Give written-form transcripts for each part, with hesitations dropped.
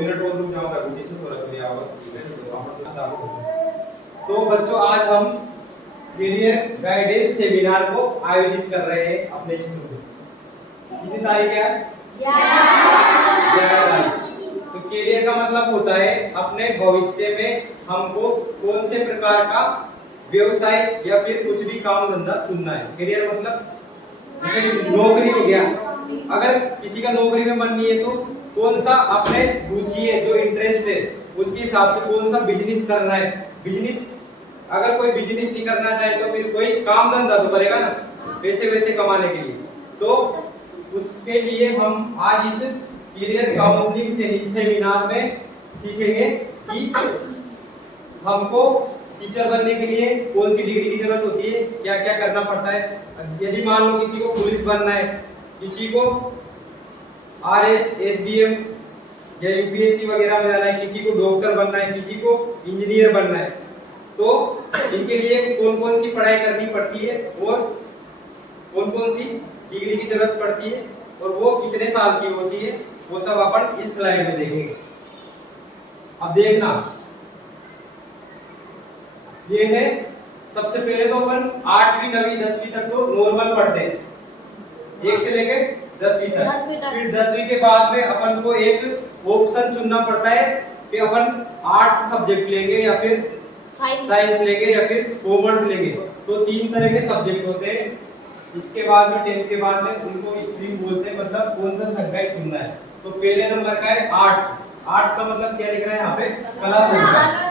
Minute और रुक जाओ ताकि डिस्कस हो रहा है। तो बच्चों आज हम करियर गाइडेंस सेमिनार को आयोजित कर रहे हैं अपने स्कूल में। कितनी तारीख है? 11 तारीख। तो करियर का मतलब होता है अपने भविष्य में हमको कौन से प्रकार का व्यवसाय या फिर कुछ भी काम धंधा चुनना है। करियर मतलब जैसे कि नौकरी हो गया, अगर किसी का नौकरी में मन नहीं है तो कौन सा अपने रुचि है जो इंटरेस्ट है उसके हिसाब से कौन सा बिजनेस करना है। बिजनेस अगर कोई बिजनेस नहीं करना चाहे तो फिर कोई काम धंधा तो करेगा ना पैसे वैसे कमाने के लिए। तो उसके लिए हम आज इस करियर काउंसलिंग सेमिनार में सीखेंगे कि हमको टीचर बनने के लिए कौन सी डिग्री की जरूरत होती है, क्या क्या करना पड़ता है। यदि मान लो किसी को पुलिस बनना है, किसी को आरएस एसडीएम या यूपीएससी वगैरह में जाना है, किसी को डॉक्टर बनना है, किसी को इंजीनियर बनना है, तो इनके लिए कौन कौन सी पढ़ाई करनी पड़ती है और कौन कौन सी डिग्री की जरूरत पड़ती है और वो कितने साल की होती है, वो सब अपन इस स्लाइड में देखेंगे। अब देखना, ये है सबसे पहले तो अपन 8वीं 9वीं 10वीं तक तो नॉर्मल पढ़ते हैं, 1 से लेके 10वीं तक। फिर 10वीं के बाद में अपन को एक ऑप्शन चुनना पड़ता है कि अपन आर्ट्स सब्जेक्ट लेंगे या फिर साइंस लेंगे या फिर कॉमर्स लेंगे। तो 3 तरह के सब्जेक्ट होते हैं। इसके बाद में 10th के बाद में उनको स्ट्रीम बोलते हैं, मतलब कौन सा संकाय चुनना है। तो पहले नंबर का है आर्ट्स। आर्ट्स का मतलब क्या लिख रहा है यहाँ पे? कला संकाय।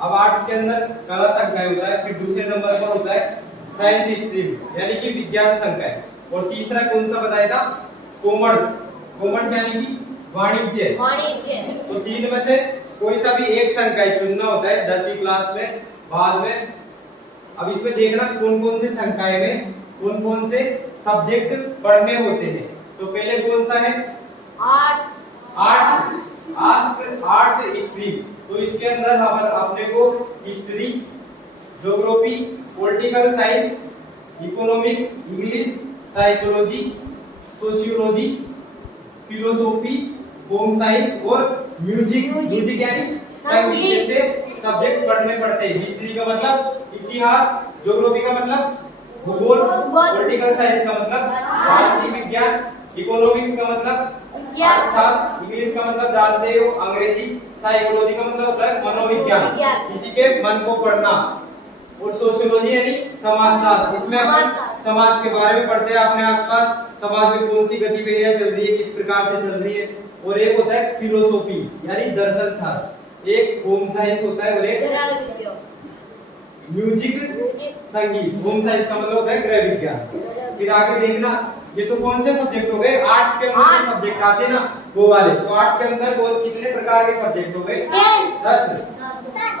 अब आर्ट्स के अंदर कला संकाय होता है। फिर दूसरे नंबर पर होता है साइंस स्ट्रीम यानी कि विज्ञान संकाय। और तीसरा कौन सा बताया था? कॉमर्स। कॉमर्स यानी कि वाणिज्य। तो 3 में से कोई सा भी एक संकाय चुनना होता है 10वीं क्लास में बाद में। अब इसमें देखना कौन कौन से संकाय में कौन कौन से सब्जेक्ट पढ़ने होते हैं। तो पहले कौन सा है? Arts stream. तो इसके अंदर अपने को history, geography, political science, economics, English, psychology, sociology, philosophy, home science और म्यूजिक यानी संगीत से सब्जेक्ट पढ़ने पड़ते हैं। हिस्ट्री का मतलब इतिहास, ज्योग्राफी का मतलब भूगोल, पॉलिटिकल साइंस का मतलब भारतीय विज्ञान, इकोनॉमिक्स का मतलब अर्थशास्त्र, इंग्लिश का मतलब जानते हो अंग्रेजी, साइकोलॉजी का मतलब होता है मनोविज्ञान, किसी के मन को पढ़ना, और सोशियोलॉजी यानी समाजशास्त्र। इसमें अपन समाज के बारे में पढ़ते हैं, अपने आसपास समाज में कौन सी गतिविधियां चल रही है, किस प्रकार से चल रही है। और एक होता है फिलोसॉफी यानी दर्शन शास्त्र। एक होम साइंस होता है और एक म्यूजिक संगीत। होम साइंस का मतलब होता है गृह विज्ञान। फिर आगे देखना, ये तो कौन से सब्जेक्ट हो गए? आर्ट्स के अंदर जो सब्जेक्ट आते हैं ना वो वाले। तो आर्ट्स के अंदर कितने प्रकार के सब्जेक्ट हो गए? 10।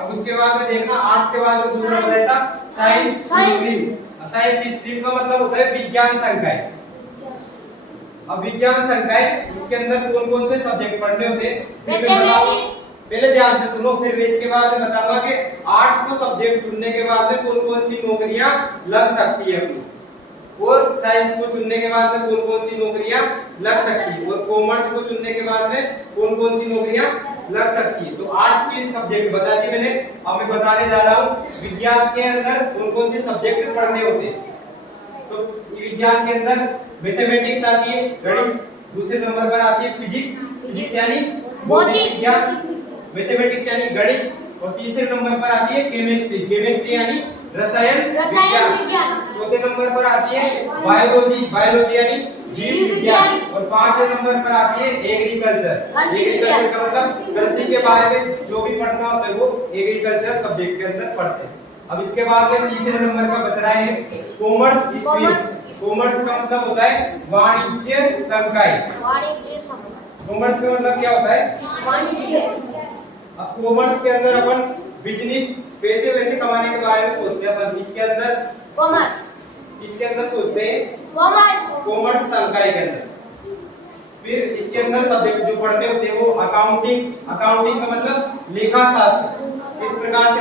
अब उसके बाद में देखना, आर्ट्स के बाद में दूसरा बताया था साइंस स्ट्रीम। साइंस स्ट्रीम का मतलब होता है विज्ञान संकाय। अब विज्ञान संकाय इसके अंदर कौन कौन से सब्जेक्ट पढ़ने होते हैं? पहले ध्यान से सुनो, फिर इसके बाद में बताऊंगा कि आर्ट्स को सब्जेक्ट चुनने के बाद में कौन कौन सी नौकरियां लग सकती है अपनी, और साइंस को चुनने के बाद में कौन कौन सी नौकरियां लग सकती है, और कॉमर्स को चुनने के बाद में कौन कौन सी नौकरियां लग सकती है। तो आर्ट्स के सब्जेक्ट बता दी मैंने। अब मैं बताने जा रहा हूँ विज्ञान के अंदर कौन कौन से सब्जेक्ट पढ़ने होते हैं। तो विज्ञान के अंदर मैथमेटिक्स आती है, गणित। दूसरे नंबर पर आती है फिजिक्स यानी भौतिक विज्ञान, मैथमेटिक्स यानी गणित। और तीसरे नंबर पर आती है केमिस्ट्री यानी रसायन विज्ञान। चौथे नंबर पर आती है बायोलॉजी यानी जीव विज्ञान। और 5वें नंबर पर आती है एग्रीकल्चर का मतलब कृषि के बारे में जो भी पढ़ना होता है वो एग्रीकल्चर सब्जेक्ट के अंदर पढ़ते हैं। अब इसके बाद में तीसरे नंबर का बच रहा है कॉमर्स स्ट्रीम। कॉमर्स का मतलब होता है वाणिज्य संकाय। कॉमर्स का मतलब क्या होता है? वाणिज्य। अब कॉमर्स के अंदर अपन बिजनेस पैसे वैसे कमाने के बारे में सोचते हैं अपन। इसके अंदर सोचते हैं कॉमर्स संकाय के अंदर। फिर इसके अंदर सब्जेक्ट जो पढ़ने होते हैं वो अकाउंटिंग का मतलब लेखा शास्त्र, इस प्रकार से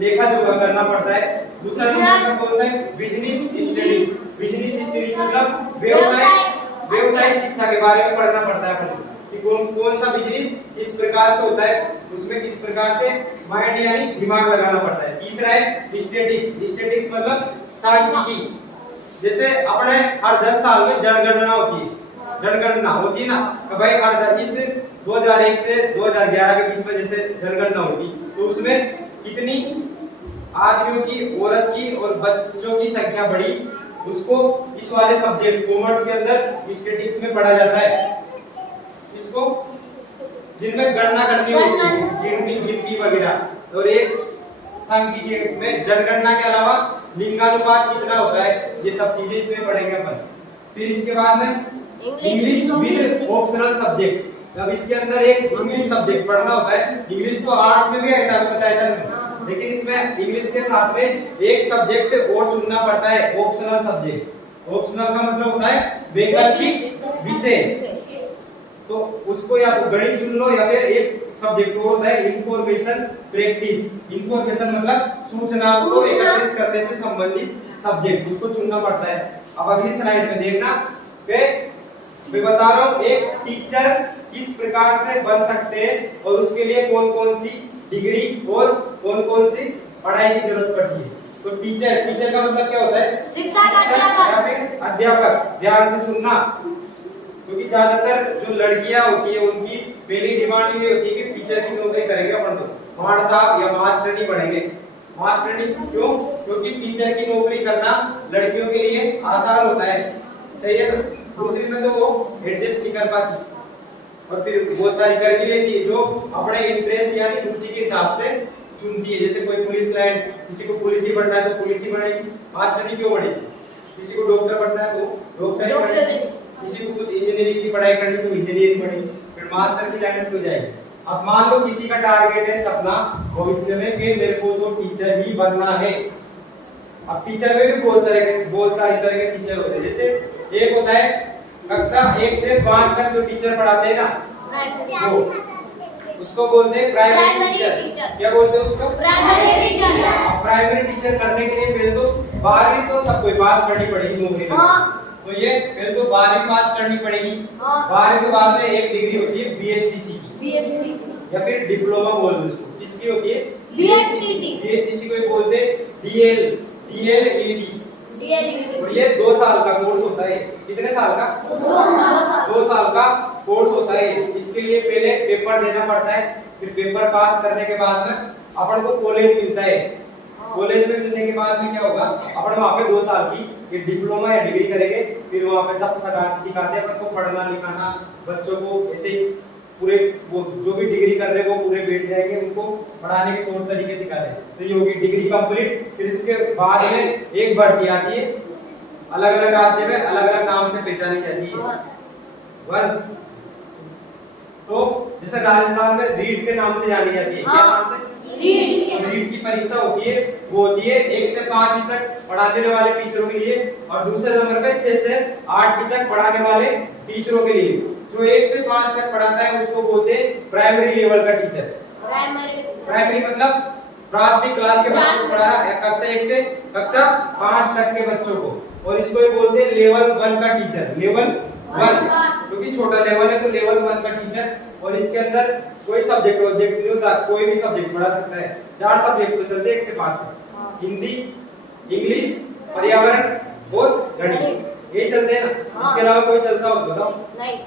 लेखा जोखा करना पड़ता है। दूसरा नंबर का कौन सा है? बिजनेस स्टडीज मतलब व्यवसाय शिक्षा के बारे में पढ़ना पड़ता है अपन। कि कौन कौन सा बिजनेस इस प्रकार से होता है, उसमें किस प्रकार से माइंड यानी दिमाग लगाना पड़ता है। तीसरा है स्टैटिस्टिक्स। स्टैटिस्टिक्स मतलब सांख्यिकी। जैसे अपने हर 10 साल में जनगणना होती है, जनगणना होती है ना, कि भाई हर इस 2001 से 2011 के बीच में जैसे जनगणना होती, तो उसमें कितनी आदमियों की, औरत की और बच्चों की संख्या बढ़ी, उसको इस वाले सब्जेक्ट कॉमर्स के अंदर स्टैटिस्टिक्स में पढ़ा जाता है। इसको जिनमें गणना करनी होती है, गिनती वगैरह। और एक सांख्यिकी में जनगणना के अलावा लिंगानुपात कितना होता है, ये सब चीजें इसमें पढ़ेंगे अपन। फिर इसके बाद में इंग्लिश विद ऑप्शनल सब्जेक्ट। अब इसके अंदर एक इंग्लिश सब्जेक्ट पढ़ना होता है। इंग्लिश तो आर्ट्स में भी आता है, बताया था मैंने, लेकिन इसमें इंग्लिश के साथ में एक सब्जेक्ट और चुनना पड़ता है, ऑप्शनल सब्जेक्ट। ऑप्शनल का मतलब होता है वैकल्पिक विषय। तो उसको या तो गणित चुन लो या फिर एक सब्जेक्ट और होता है इंफॉर्मेशन प्रैक्टिस। इंफॉर्मेशन मतलब सूचना को एकत्रित करने से संबंधित सब्जेक्ट, उसको चुनना पड़ता है। अब अगली स्लाइड में देखना, मैं बता रहा हूँ एक टीचर किस प्रकार से बन सकते हैं और उसके लिए कौन कौन सी डिग्री और कौन कौन सी पढ़ाई की जरूरत पड़ती है। तो टीचर का मतलब क्या होता है, शिक्षक या फिर अध्यापक। ध्यान से सुनना, क्योंकि ज्यादातर जो लड़कियां होती है उनकी पहली डिमांड ये होती है कि टीचर की नौकरी करेंगे अपन, तो मास्टर साहब या मास्टरनी बनेंगे। मास्टरनी क्यों? क्योंकि टीचर की नौकरी करना लड़कियों के लिए आसान होता है, सही है ना। दूसरी में तो वो एडजस्ट नहीं कर पाती और फिर बहुत सारी कर भी लेती है जो अपने इंटरेस्ट यानी रुचि के हिसाब से चुनती है। जैसे कोई पुलिस लाइन, किसी को पुलिस ही बनना है तो पुलिस ही बनेगी, मास्टरनी क्यों बनेगी। किसी को डॉक्टर बनना है तो डॉक्टर ही बनेगी, किसी को कुछ इंजीनियरिंग की पढ़ाई करनी तो इंजीनियरिंग पढ़ेगी, फिर मास्टर की लाइन क्यों जाएगी। अब मान लो किसी का टारगेट है, सपना भविष्य में कि मेरे को तो टीचर ही बनना है। अब टीचर में भी बहुत सारी तरह के टीचर होते हैं। जैसे एक होता है कक्षा 1 से 5 तक जो टीचर पढ़ाते हैं ना, वो उसको बोलते हैं प्राइमरी टीचर। क्या बोलते हैं उसको? Primary teacher. प्राइमरी टीचर करने के लिए पहले तो 12वीं तो सबको पास करनी पड़ेगी नौकरी में। तो ये पहले तो 12वीं पास करनी पड़ेगी। 12वीं के बाद में एक डिग्री होती है बीएचटीसी की, या फिर डिप्लोमा बोल दो इसको। किसकी होती है? बीएचटीसी को बोलते हैं डीएलईडी। और ये 2 साल का कोर्स होता है। कितने साल का? 2 साल का कोर्स होता है। इसके लिए पहले पेपर देना पड़ता है, फिर पेपर पास करने के बाद में अपन को कॉलेज मिलता है। कॉलेज में मिलने के बाद में क्या होगा, अपन वहाँ पे 2 साल की ये डिप्लोमा या डिग्री करेंगे। फिर वहाँ पे सब सिखाते हैं अपन को पढ़ना लिखाना, बच्चों को ऐसे पूरे वो जो भी डिग्री कर रहे हैं वो पूरे बैठ जाएंगे, उनको पढ़ाने के तौर तरीके सिखाते हैं। तो ये होगी डिग्री कंप्लीट। फिर इसके बाद में एक भर्ती आती है, अलग अलग राज्य में अलग अलग नाम से पहचानी जाती है। वंश तो जैसे राजस्थान में रीट के नाम से जानी जाती है। क्या नाम से? रीट की परीक्षा होती है, वो होती है 1 से 5 तक पढ़ाने वाले टीचरों के लिए, और दूसरे नंबर पे 6 से 8 तक पढ़ाने वाले टीचरों के लिए। जो 1 से 5 तक पढ़ाता है उसको बोलते हैं प्राइमरी लेवल का टीचर। प्राइमरी मतलब प्राथमिक क्लास के बच्चों को पढ़ा रहा है, कक्षा 1 से कक्षा 5 तक के बच्चों को। और इसको ही बोलते हैं लेवल 1 का टीचर। लेवल 1 क्योंकि छोटा लेवल है तो लेवल 1 का टीचर। और इसके अंदर कोई सब्जेक्ट नहीं होता, कोई भी सब्जेक्ट पढ़ा सकता है। 4 सब्जेक्ट तो चलते हैं 1 से 5 तक, हिंदी, इंग्लिश, पर्यावरण और गणित, ये चलते हैं ना। इसके अलावा कोई चलता हो तो बताओ? नहीं।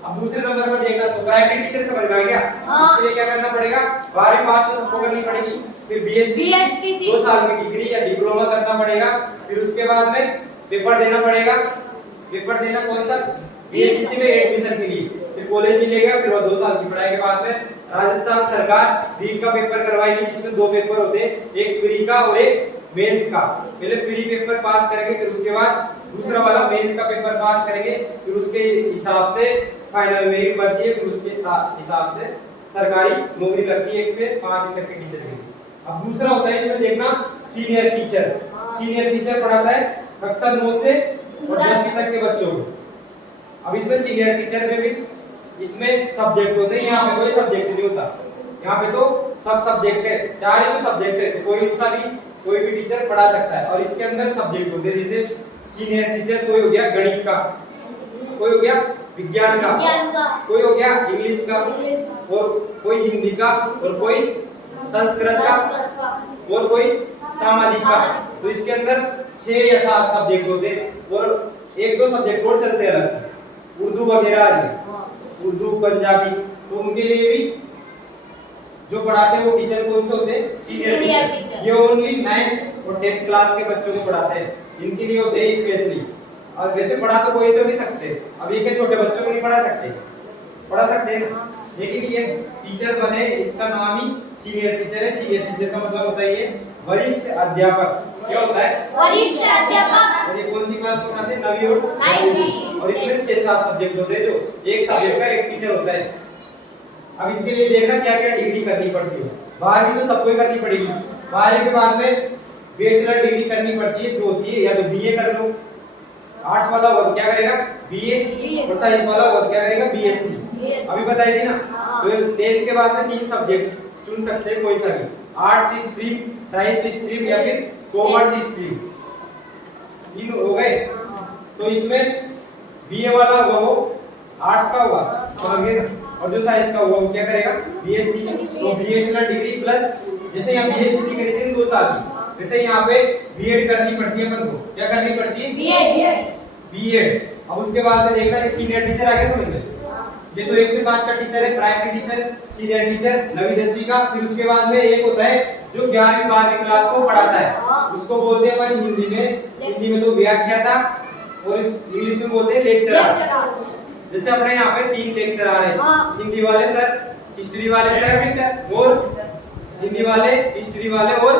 अब दूसरे नंबर पर देखना तो प्राइमरी टीचर समझ में आ गया। इसके लिए क्या करना पड़ेगा? 12वीं पास तो सबको करनी पड़ेगी, फिर बीएचटीसी 2 साल की डिग्री या डिप्लोमा करना पड़ेगा। फिर उसके बाद में पेपर देना पड़ेगा। पेपर देना कौन सा? बीएचटीसी में एडमिशन के लिए। फिर कॉलेज मिलेगा, फिर वो 2 साल की पढ़ाई के बाद में राजस्थान सरकार रीट का पेपर करवाएगी, जिसमें 2 पेपर होते हैं, एक प्री का और एक मेंस का। पहले प्री पेपर पास करेंगे, फिर उसके बाद दूसरा वाला मेंस का पेपर पास करेंगे, फिर उसके हिसाब से फाइनल मेरिट बढ़ती है, फिर उसके हिसाब से सरकारी नौकरी लगती है 1 से 5 तक के टीचर के लिए। अब दूसरा होता है इसमें देखना सीनियर टीचर। सीनियर टीचर पढ़ाता है कक्षा 9 से 10वीं तक के बच्चों को। अब इसमें सीनियर टीचर में भी इसमें सब्जेक्ट होते हैं, यहाँ पे कोई सब्जेक्ट नहीं होता, यहाँ पे तो सब सब्जेक्ट है। 4 ही तो सब्जेक्ट है, तो कोई भी टीचर पढ़ा सकता है। और इसके अंदर सब्जेक्ट होते हैं, जैसे सीनियर टीचर कोई हो गया गणित का, कोई हो गया विज्ञान का, कोई हो गया इंग्लिश का, और कोई हिंदी का, और कोई संस्कृत का, और कोई सामाजिक का। तो इसके अंदर 6 या 7 सब्जेक्ट होते हैं और 1-2 सब्जेक्ट और चलते हैं अलग से, उर्दू वगैरह आ गए, उर्दू पंजाबी। तो उनके लिए भी जो पढ़ाते हैं वो टीचर कौन से होते हैं? Senior teacher. ये ओनली 9th और 10th क्लास के बच्चों को पढ़ाते हैं, इनके लिए होते हैं स्पेशली। और वैसे पढ़ा तो कोई से भी सकते हैं, अब ये के छोटे बच्चों को नहीं पढ़ा सकते, पढ़ा सकते हैं ना, लेकिन ये टीचर बने, इसका नाम ही सीनियर टीचर है। सीनियर टीचर का मतलब होता है ये वरिष्ठ अध्यापक। क्या होता है? वरिष्ठ अध्यापक। और ये कौन सी क्लास को पढ़ाते हैं? 9वीं और 9वीं। और इसमें 6-7 सब्जेक्ट होते हैं, जो एक सब्जेक्ट का एक टीचर होता है। अब इसके लिए देखना क्या क्या डिग्री करनी पड़ती है। 12वीं तो सबको ही करनी पड़ेगी, 12वीं के बाद में बैचलर डिग्री करनी पड़ती है, जो होती है या तो बीए कर लो, आर्ट्स वाला वो क्या करेगा? बीए, और साइंस वाला वो क्या करेगा? बीएससी। अभी बताई थी ना। तो 10th के बाद में 3 सब्जेक्ट चुन सकते हैं कोई सा भी, आर्ट्स स्ट्रीम, साइंस स्ट्रीम या फिर कॉमर्स स्ट्रीम, तीन हो गए। तो इसमें बीए वाला हुआ वो आर्ट्स का हुआ, समझ गए ना, और जो साइंस का हुआ वो क्या करेगा? बीएससी। तो बैचलर डिग्री प्लस, जैसे यहाँ बीएससी करी थी 2 साल की, वैसे यहाँ पे बीएड करनी पड़ती है अपन को। क्या करनी पड़ती है? बीएड। अब उसके बाद में देखना एक सीनियर टीचर आ गया, समझ में? ये तो 1 से 5 का टीचर है, प्राइमरी टीचर, सीनियर टीचर 9वीं 10वीं का। फिर उसके बाद में एक होता है जो 11वीं 12वीं क्लास को पढ़ाता है, उसको बोलते हैं अपन हिंदी में तो व्याख्याता, और इंग्लिश में बोलते हैं लेक्चरर। जैसे अपने यहाँ पे 3 लेक्चर आ रहे हैं, हिंदी वाले सर, हिस्ट्री वाले सर, और हिंदी वाले, हिस्ट्री वाले और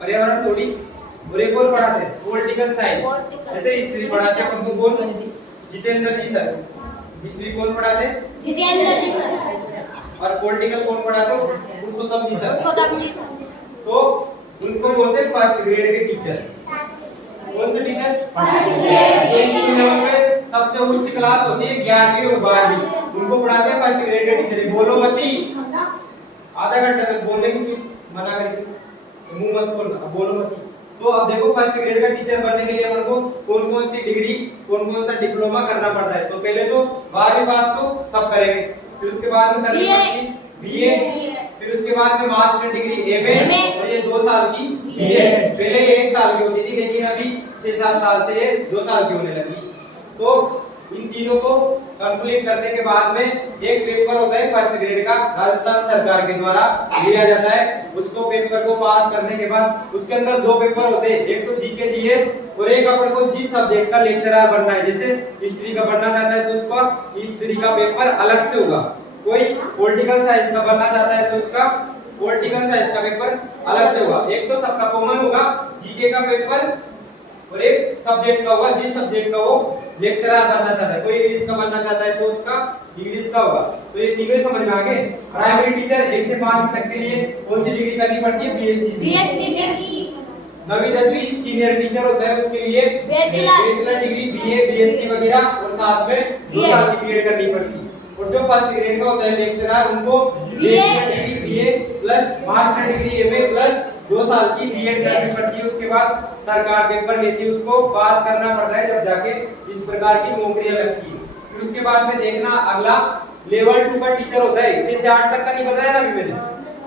पर्यावरण थोड़ी, और एक और पढ़ाते हैं पॉलिटिकल साइंस। ऐसे हिस्ट्री पढ़ाते हैं अपन को कौन? जितेंद्र जी सर। हिस्ट्री कौन पढ़ाते हैं? जितेंद्र जी सर। और पॉलिटिकल कौन पढ़ाते हैं? पुरुषोत्तम जी सर। तो उनको बोलते हैं फर्स्ट ग्रेड के टीचर। कौन से teacher? First grade. School level पे सबसे उच्च क्लास होती है 11वीं और 12वीं, उनको पढ़ाते हैं फर्स्ट ग्रेड के टीचर। बोलो मती, आधा घंटा तक बोलने की चुप मना करके, मुंह मत खोलना, बोलो मत। तो अब देखो फर्स्ट ग्रेड का टीचर बनने के लिए अपन को कौन-कौन सी डिग्री, कौन-कौन सा डिप्लोमा करना पड़ता है। तो पहले तो 12वीं पास तो सब करेंगे, फिर उसके बाद में करनी पड़ती है बीए, फिर उसके बाद में मास्टर डिग्री एमए, और ये 2 साल की बीएड। पहले ये 1 साल की होती थी, लेकिन अभी 6-7 साल से ये 2 साल की होने लगी। तो इन तीनों को कंप्लीट करने के बाद में एक पेपर होता है फर्स्ट ग्रेड का, राजस्थान सरकार के द्वारा लिया जाता है। उसको पेपर को पास करने के बाद उसके अंदर 2 पेपर होते हैं, एक तो जीके जीएस, और एक अपन को जिस सब्जेक्ट का लेक्चरर बनना है। जैसे हिस्ट्री का बनना चाहता है तो उसका हिस्ट्री का पेपर अलग से होगा, कोई पॉलिटिकल साइंस का बनना चाहता है तो उसका पॉलिटिकल साइंस का पेपर अलग से होगा। एक तो सबका कॉमन होगा जीके का पेपर, और एक सब्जेक्ट का होगा जिस सब्जेक्ट का वो लेक्चरर बनना चाहता है। कोई इंग्लिश का बनना चाहता है तो उसका इंग्लिश का होगा। तो ये तीनों ही समझ में आ गए। प्राइमरी टीचर 1 से 5 तक के लिए कौन सी डिग्री करनी पड़ती है? पीएचडी। 9वीं 10वीं सीनियर टीचर होता है, उसके लिए बैचलर डिग्री बीए बीएससी वगैरह, और साथ में 2 साल की बीएड करनी पड़ती है। और जो फर्स्ट ग्रेड का होता है लेक्चरर, उनको bachelor degree BA plus master degree MA plus 2 साल की बीएड करनी पड़ती है। उसके बाद सरकार पेपर लेती है, उसको पास करना पड़ता है, जब जाके इस प्रकार की नौकरियां लगती है। फिर उसके बाद में देखना अगला लेवल 2 का टीचर होता है। 6 से 8 तक का नहीं बताया ना अभी मैंने।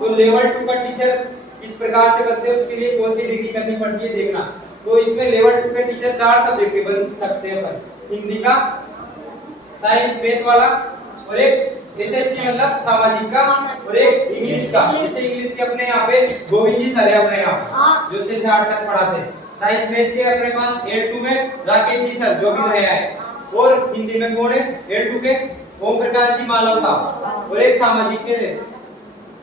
तो लेवल 2 का टीचर इस प्रकार से बनते हैं, उसके लिए कौन सी डिग्री करनी पड़ती है देखना। तो इसमें लेवल 2 के टीचर 4 सब्जेक्ट के बन सकते हैं अपन, हिंदी का, साइंस मैथ वाला, और एक एसएसटी मतलब सामाजिक का, और एक इंग्लिश का। जैसे इंग्लिश के अपने यहाँ पे गोविंद जी सर है अपने यहाँ, जो 6 से 8 तक पढ़ाते हैं। साइंस मैथ के अपने पास 8-2 में राकेश जी सर जो भी नया है, और हिंदी में कौन है 8-2 के? ओम प्रकाश जी मालव साहब। और एक सामाजिक के थे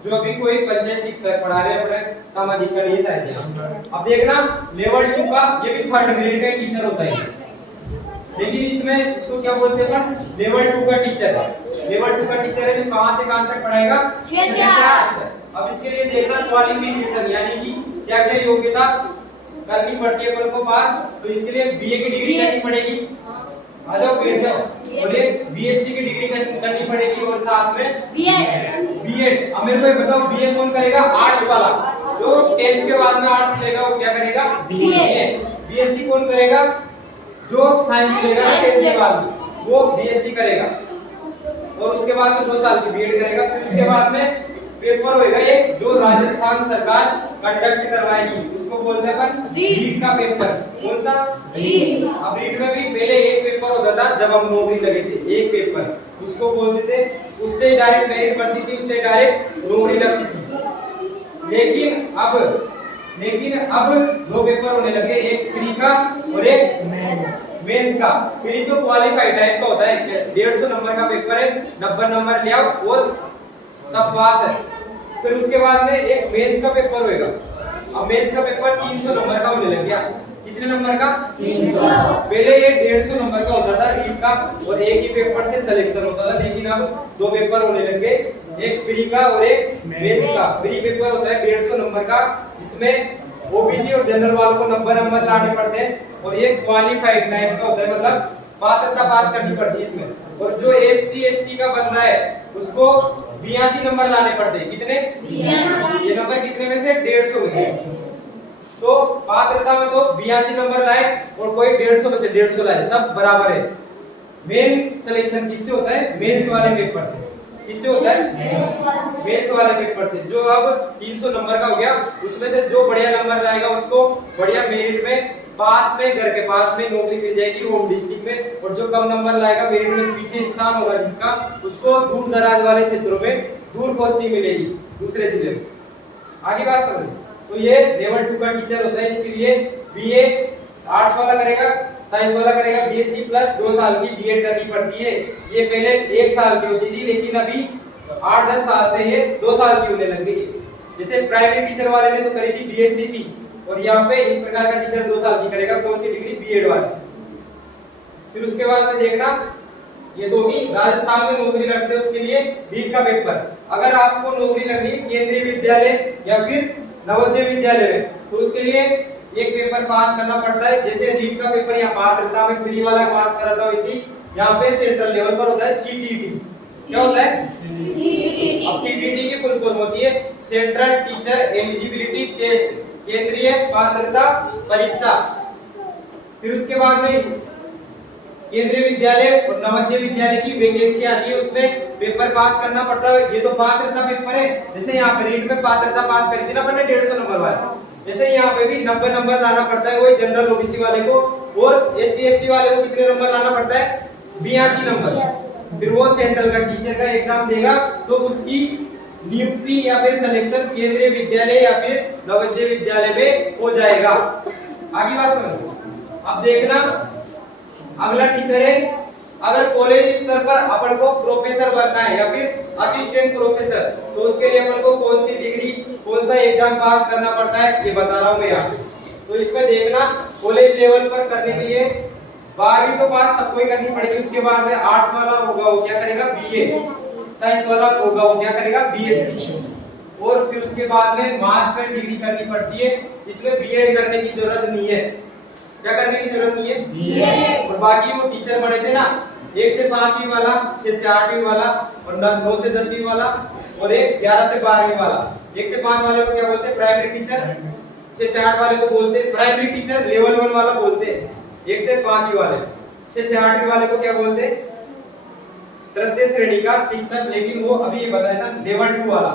जो अभी कोई पंचायत शिक्षक पढ़ा रहे हैं अपने सामाजिक का लिए शायद। अब देखना लेवल 2 का ये भी थर्ड ग्रेड का टीचर होता है, लेकिन इसमें इसको क्या बोलते हैं अपन? लेवल 2 का टीचर। लेवल 2 का टीचर है जो कहां से कहां तक पढ़ाएगा? 6 से 8 तक। अब इसके लिए देखना क्वालिफिकेशन, यानी कि क्या क्या योग्यता करनी पड़ती है अपन को पास। तो इसके लिए बीए की डिग्री करनी पड़ेगी, आ जाओ बैठ जाओ, और एक बीएससी की डिग्री करनी पड़ेगी, और साथ में बीएड। अब मेरे को बताओ बीए कौन करेगा? आर्ट्स वाला, जो 10th के बाद में आर्ट्स लेगा वो क्या करेगा? बीए। बीएससी कौन करेगा? जो साइंस लेगा 10th के बाद में। वो बीएससी करेगा और उसके बाद में 2 साल की बीएड करेगा। फिर उसके बाद में पेपर होएगा एक जो राजस्थान सरकार कंडक्ट करवाएगी, उसको बोलते हैं अपन रीट का पेपर। कौन सा? रीट। अब रीट में भी पहले एक पेपर होता था जब हम नौकरी लगे थे, एक पेपर, उसको बोलते थे, उससे डायरेक्ट मेरिट बनती थी, उससे डायरेक्ट नौकरी लगती थी। लेकिन अब 2 पेपर होने लगे, एक प्री का और एक मेंस का। प्री तो क्वालिफाइड टाइप का होता है, 150 नंबर का पेपर है, 90 नंबर ले आओ और सब पास है। फिर उसके बाद में एक मेंस का पेपर होएगा। अब मेंस का पेपर 300 नंबर का होने लग गया। कितने नंबर का? 300। पहले ये 150 नंबर का होता था रीट का और एक ही पेपर से सिलेक्शन होता था, लेकिन अब 2 पेपर होने लग गए, एक प्री का और एक मेंस का। प्री पेपर होता है 150 नंबर का, जिसमें ओबीसी और जनरल वालों को नंबर लाने पड़ते हैं, और ये क्वालिफाइड टाइप का होता है, मतलब पात्रता पास करनी पड़ती है इसमें। और जो एससी एसटी का बंदा है उसको 82 नंबर लाने पड़ते हैं। कितने? 82। ये नंबर कितने में से? 150 में से। तो पात्रता में तो 82 नंबर लाए और कोई 150 में से 150 लाए, सब बराबर है। मेन सिलेक्शन किससे होता है? मेंस वाले पेपर से। किससे होता है? मेंस वाले पेपर से। जो अब 300 नंबर का हो गया, उसमें से जो बढ़िया नंबर लाएगा उसको बढ़िया मेरिट में पास में, घर के पास में नौकरी मिल जाएगी होम डिस्ट्रिक्ट में, और जो कम नंबर लाएगा मेरिट में पीछे स्थान होगा जिसका, उसको दूर दराज वाले क्षेत्रों में दूर पोस्टिंग मिलेगी दूसरे जिले में। आगे बात समझ। तो ये लेवल 2 का टीचर होता है। इसके लिए बीए आर्ट्स वाला करेगा, साइंस वाला करेगा, बीएससी प्लस 2 साल की बीएड करनी पड़ती है। ये पहले 1 साल की होती थी, लेकिन अभी 8-10 साल से ये 2 साल की होने लग गई। जैसे प्राइमरी टीचर वाले ने तो करी थी बीएसडीसी, और यहाँ पे इस प्रकार का टीचर 2 साल की करेगा। कौन सी डिग्री? बीएड वाली। फिर उसके बाद में देखना, ये दो भी राजस्थान में नौकरी लगते हैं, उसके लिए रीट का पेपर। अगर आपको नौकरी लगनी है केंद्रीय विद्यालय या फिर नवोदय विद्यालय में, तो उसके लिए एक पेपर पास करना पड़ता है। जैसे रीट का पेपर यहाँ पात्रता में प्री वाला पास करा था, वैसी यहाँ पे सेंट्रल लेवल पर होता है सीटीटी। क्या होता है? सीटीटी। अब सीटीटी की फुल फॉर्म होती है सेंट्रल टीचर एलिजिबिलिटी टेस्ट, केंद्रीय पात्रता परीक्षा। फिर उसके बाद में केंद्रीय विद्यालय और नवोदय विद्यालय की वैकेंसी आती है, उसमें पेपर पास करना पड़ता है। ये तो पात्रता पेपर है। जैसे यहाँ पे रीट में पात्रता पास करी थी ना अपन ने 150 नंबर वाला, जैसे यहाँ पे भी 90 नंबर लाना पड़ता है वही जनरल ओबीसी वाले को, और एससी एसटी वाले को कितने नंबर लाना पड़ता है? 82 नंबर। फिर वो सेंट्रल का टीचर का एग्जाम देगा, तो उसकी नियुक्ति या फिर सिलेक्शन केंद्रीय विद्यालय या फिर नवोदय विद्यालय में हो जाएगा। आगे बात समझो। अब देखना अगला टीचर है, अगर कॉलेज स्तर पर अपन को प्रोफेसर बनना है या फिर असिस्टेंट प्रोफेसर, तो उसके लिए अपन को कौन सी डिग्री, कौन सा एग्जाम पास करना पड़ता है, ये बता रहा हूँ मैं यहाँ। तो इसमें देखना, कॉलेज लेवल पर करने के लिए 12वीं तो पास सबको ही करनी पड़ेगी। उसके बाद में आर्ट्स वाला होगा वो क्या करेगा? बीए। साइंस वाला होगा वो क्या करेगा? बीएससी। और फिर उसके बाद में मास्टर डिग्री करनी पड़ती है। इसमें बीएड करने की जरूरत नहीं है। क्या करने की जरूरत नहीं है? बीएड। और बाकी वो टीचर बने थे ना, 1 से 5वीं वाला, 6 से 8वीं वाला, और 9 से 10वीं वाला, और एक 11 से 12वीं वाला। 1 से 5 वाले को क्या बोलते हैं? Primary teacher. 6 से 8 वाले को बोलते हैं प्राइमरी टीचर, लेवल 1 वाला बोलते हैं। 1 से 5वीं वाले, 6 से 8वीं वाले को क्या बोलते हैं? तृतीय श्रेणी का शिक्षक। लेकिन वो अभी ये बताया था लेवल 2 वाला,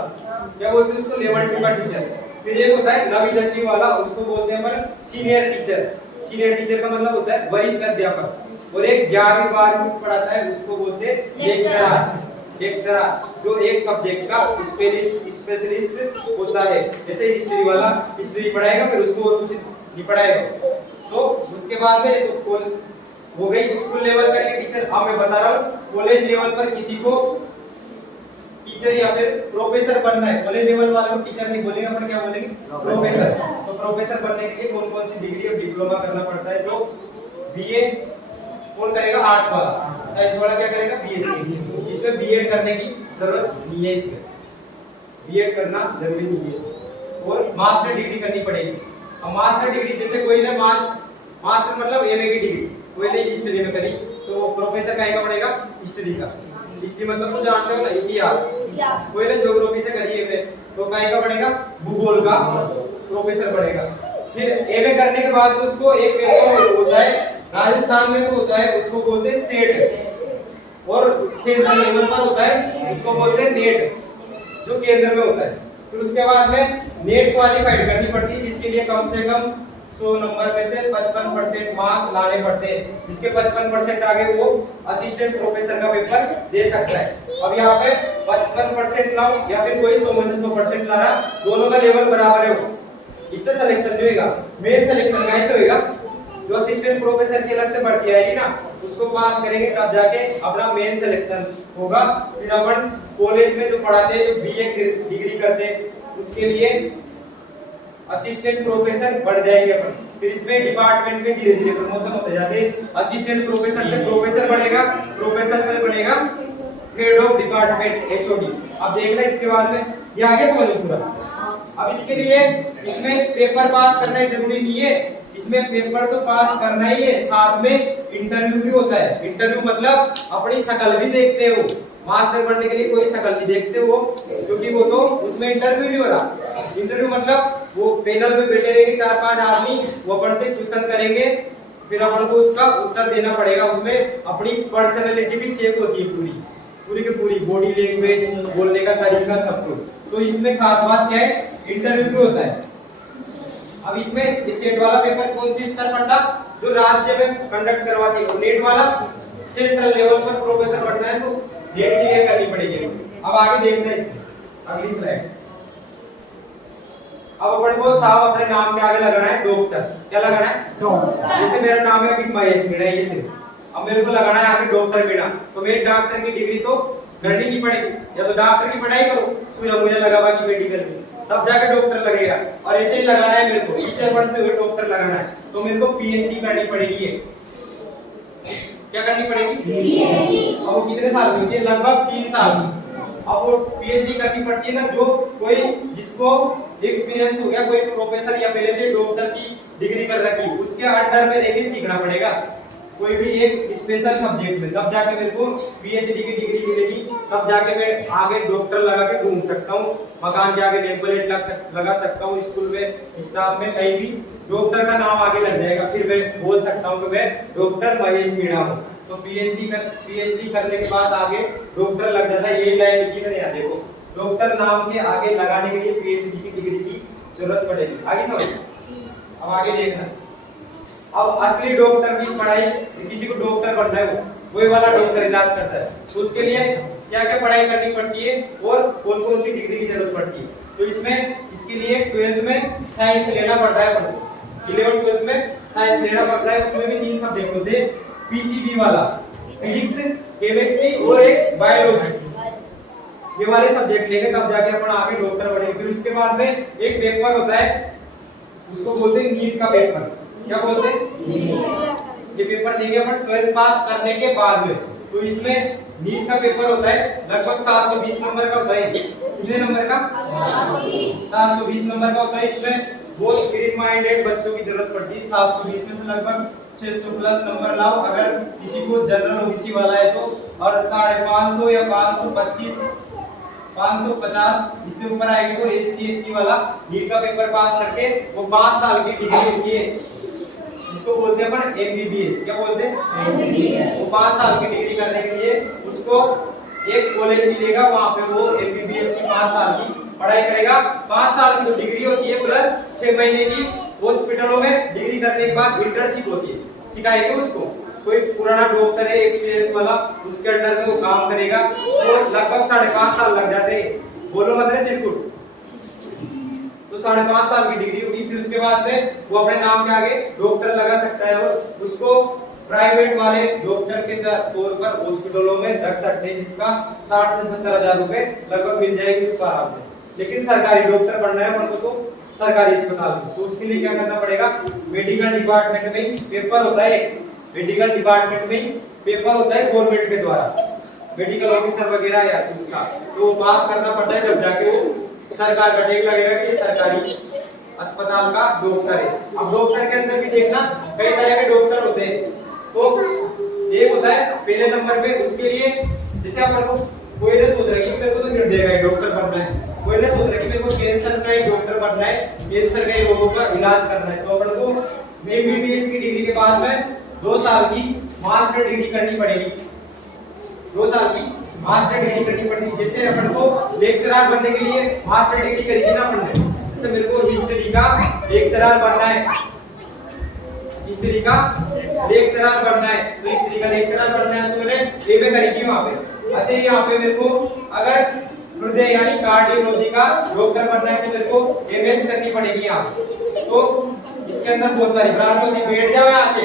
क्या बोलते हैं उसको? लेवल 2 का टीचर। फिर एक होता है 9वीं 10वीं वाला, उसको बोलते हैं अपन सीनियर टीचर। सीनियर टीचर का मतलब होता है वरिष्ठ अध्यापक। और एक 11वीं 12वीं पढ़ाता है, उसको बोलते हैं लेक्चरर। लेक्चरर जो एक सब्जेक्ट का स्पेशलिस्ट होता है। जैसे हिस्ट्री वाला हिस्ट्री पढ़ाएगा, फिर उसको और कुछ नहीं पढ़ाएगा। तो उसके बाद में तो हो गई स्कूल लेवल तक के टीचर। अब मैं बता रहा हूँ कॉलेज लेवल पर किसी को टीचर या फिर प्रोफेसर बनना है। कॉलेज लेवल वाले को टीचर नहीं बोलेंगे, अपन क्या बोलेंगे? प्रोफेसर। तो प्रोफेसर बनने के लिए कौन कौन सी डिग्री और डिप्लोमा करना पड़ता है? तो बीए कौन करेगा? आर्ट्स वाला। साइंस वाला क्या करेगा? बीएससी। इसमें बीएड करने की जरूरत नहीं है। इसमें बीएड करना जरूरी नहीं है। और मास्टर डिग्री करनी पड़ेगी। अब मास्टर डिग्री जैसे कोई ने मास्टर मतलब एमए की डिग्री कोई ने हिस्ट्री में करी, तो प्रोफेसर का पड़ेगा हिस्ट्री का। हिस्ट्री मतलब तो जानते हो ना, इतिहास। कोई ने ज्योग्राफी से करी है तो का पड़ेगा? भूगोल का प्रोफेसर बनेगा। फिर एमए करने के बाद उसको एक पेपर होता है, राजस्थान में तो होता है, उसको बोलते हैं सेट। सेंट्रल लेवल पर होता है, इसको बोलते हैं नेट, जो केंद्र में होता है। फिर उसके बाद में नेट क्वालिफाइड करनी पड़ती है, जिसके लिए कम से कम 100 नंबर में से 55% मार्क्स लाने पड़ते हैं। जिसके 55% आगे वो असिस्टेंट प्रोफेसर का पेपर दे सकता है। अब यहाँ पे 55% लाओ या फिर कोई 100 में से 100% ला रहा, दोनों का लेवल बराबर है, इससे सिलेक्शन जो होगा मेन सिलेक्शन कैसे होगा, जो असिस्टेंट प्रोफेसर की अलग से भर्ती आएगी ना, उसको पास करेंगे तब जाके अपना मेन सिलेक्शन होगा। फिर अपन कॉलेज में जो पढ़ाते हैं, जो बीए डिग्री करते हैं, उसके लिए असिस्टेंट प्रोफेसर बढ़ जाएंगे अपन। फिर इसमें डिपार्टमेंट में धीरे धीरे प्रमोशन होते जाते हैं। असिस्टेंट प्रोफेसर से प्रोफेसर बढ़ेगा, प्रोफेसर से बढ़ेगा हेड ऑफ डिपार्टमेंट एचओडी। अब देखना इसके बाद में ये आगे समझ पूरा। अब इसके लिए इसमें पेपर पास करना जरूरी नहीं है, इसमें पेपर तो पास करना ही है, साथ में इंटरव्यू भी होता है। इंटरव्यू मतलब अपनी शक्ल भी देखते हो, मास्टर बनने के लिए कोई शक्ल नहीं देखते हो, क्योंकि वो तो उसमें इंटरव्यू नहीं हो रहा। इंटरव्यू मतलब वो पैनल में बैठे रहेंगे 4-5 आदमी, वो अपन से क्वेश्चन करेंगे, फिर अपन को उसका उत्तर देना पड़ेगा। उसमें अपनी पर्सनालिटी भी चेक होती है, पूरी की पूरी बॉडी लैंग्वेज, बोलने का तरीका, सब कुछ। तो इसमें खास बात क्या है, इंटरव्यू भी होता है। अब इसमें सेट वाला पेपर कौन से स्तर पर था, जो राज्य में कंडक्ट करवाती है। नेट वाला सेंट्रल लेवल पर प्रोफेसर बनना है तो नेट क्लियर करनी पड़ेगी। अब आगे देखते हैं इसमें, अगली स्लाइड। अब अपन को साहब अपने नाम के आगे लगाना है डॉक्टर। क्या लगाना है? डॉक्टर। जैसे मेरा नाम है अभी महेश मीणा, ये से अब मेरे को लगाना है आगे डॉक्टर मीणा, तो मेरे डॉक्टर की डिग्री तो करनी नहीं पड़ेगी, या तो डॉक्टर की पढ़ाई करो, सुई मुझे लगा बाकी मेडिकल में, तब जाके डॉक्टर लगेगा। और ऐसे ही लगाना है मेरे को, टीचर बनते हुए डॉक्टर लगाना है, तो मेरे को पीएचडी करनी पड़ेगी। क्या करनी पड़ेगी? पीएचडी। अब वो कितने साल की होती है? लगभग 3 साल की। अब वो पीएचडी करनी पड़ती है ना, जो कोई जिसको एक्सपीरियंस हो गया, कोई प्रोफेसर या पहले से डॉक्टर की डिग्री कर रखी, उसके अंडर में रह के सीखना पड़ेगा कोई भी एक स्पेशल सब्जेक्ट में, तब जाके मेरे को पीएचडी की डिग्री मिलेगी। तब जाके मैं आगे डॉक्टर लगा के घूम सकता हूँ, मकान के आगे नेम प्लेट लगा सकता हूँ, स्कूल में, स्टाफ में, कहीं भी डॉक्टर का नाम आगे लग जाएगा। फिर मैं बोल सकता हूँ कि मैं डॉक्टर महेश मीणा हूँ। तो पीएचडी करने के बाद आगे डॉक्टर लग जाता है। यही लाइन लिखी मैंने यहाँ देखो, डॉक्टर नाम के आगे लगाने के लिए पीएचडी की डिग्री की जरूरत पड़ेगी। आगे समझ। अब आगे देखना, अब असली डॉक्टर की पढ़ाई, किसी को डॉक्टर बनना है वही वाला डॉक्टर इलाज करता है, तो उसके लिए क्या क्या पढ़ाई करनी पड़ती है और कौन कौन सी डिग्री की जरूरत पड़ती है। तो इसमें इसके लिए 12th में साइंस लेना पड़ता है, 11th 12th में साइंस लेना पड़ता है। उसमें भी 3 सब्जेक्ट होते हैं, पीसीबी वाला, फिजिक्स, केमिस्ट्री और एक बायोलॉजी, ये वाले सब्जेक्ट लेंगे तब जाके अपन आगे डॉक्टर बनेंगे। फिर उसके बाद में एक पेपर होता है, उसको बोलते हैं नीट का पेपर। क्या बोलते हैं? ये पेपर देंगे अपन 12th पास करने के बाद में। तो इसमें नीट का पेपर होता है, लगभग 720 नंबर का होता है। कितने नंबर का? 720 नंबर का होता है। इसमें बहुत ग्रीन माइंडेड बच्चों की जरूरत पड़ती है। 720 में से लगभग 600 प्लस नंबर लाओ, अगर किसी को जनरल ओबीसी वाला है तो, और 550 या 525 550 इससे ऊपर आएगी तो एससी/एसटी वाला नीट का पेपर पास करके वो 5 साल की डिग्री होती है, इसको बोलते हैं अपन एमबीबीएस। क्या बोलते हैं? एमबीबीएस। वो 5 साल की डिग्री करने के लिए उसको एक कॉलेज मिलेगा, वहां पे वो एमबीबीएस की 5 साल की पढ़ाई करेगा। 5 साल की तो डिग्री होती है, प्लस 6 महीने की हॉस्पिटलों में डिग्री करने के बाद इंटर्नशिप होती है, सिखाएंगे उसको। कोई पुराना डॉक्टर है एक्सपीरियंस वाला, उसके अंडर में वो काम करेगा, तो लगभग 5.5 साल लग जाते हैं। बोलो मत रे चिरकुट, तो 5.5 साल की डिग्री होगी। फिर उसके बाद में वो अपने नाम के आगे डॉक्टर लगा सकता है और उसको प्राइवेट वाले डॉक्टर के तौर पर हॉस्पिटलों में रख सकते हैं, जिसका 60 से 70 हजार रुपए लगभग मिल जाएगी उसको आराम से। लेकिन सरकारी डॉक्टर बनना है अपन को तो सरकारी अस्पताल में, तो उसके लिए क्या करना पड़ेगा? मेडिकल डिपार्टमेंट में पेपर होता है, मेडिकल डिपार्टमेंट में पेपर होता है गवर्नमेंट के द्वारा, मेडिकल ऑफिसर वगैरह या उसका, तो वो पास करना पड़ता है, जब जाके वो सरकार का टैग लगेगा कि सरकारी अस्पताल का डॉक्टर है। अब डॉक्टर के अंदर भी देखना कई तरह के डॉक्टर होते हैं, तो एक होता है पहले नंबर पे, उसके लिए जैसे अपन को कोई ने सोच रहा है कि मेरे को तो हृदय का डॉक्टर बनना है, कोई ने सोच रहा है कि मेरे को कैंसर का ही डॉक्टर बनना है, कैंसर के रोगों का इलाज करना है, तो अपन को एमबीबीएस की डिग्री के बाद में 2 साल की मास्टर डिग्री करनी पड़ेगी, 2 साल की मास्टर डिग्री करनी पड़ती है। जैसे अपन को लेक्चरर बनने के लिए मास्टर डिग्री करी ना अपन ने, जैसे मेरे को हिस्ट्री का लेक्चरर बनना है, हिस्ट्री का लेक्चरर बनना है, तो हिस्ट्री का लेक्चरर बनना है तो मैंने एमए करी थी वहां पे। ऐसे ही यहाँ पे मेरे को अगर हृदय यानी कार्डियोलॉजी का डॉक्टर बनना है तो मेरे को एमएस करनी पड़ेगी यहाँ पे। तो इसके अंदर बहुत सारी ब्रांच होती है, बैठ जाओ यहाँ से।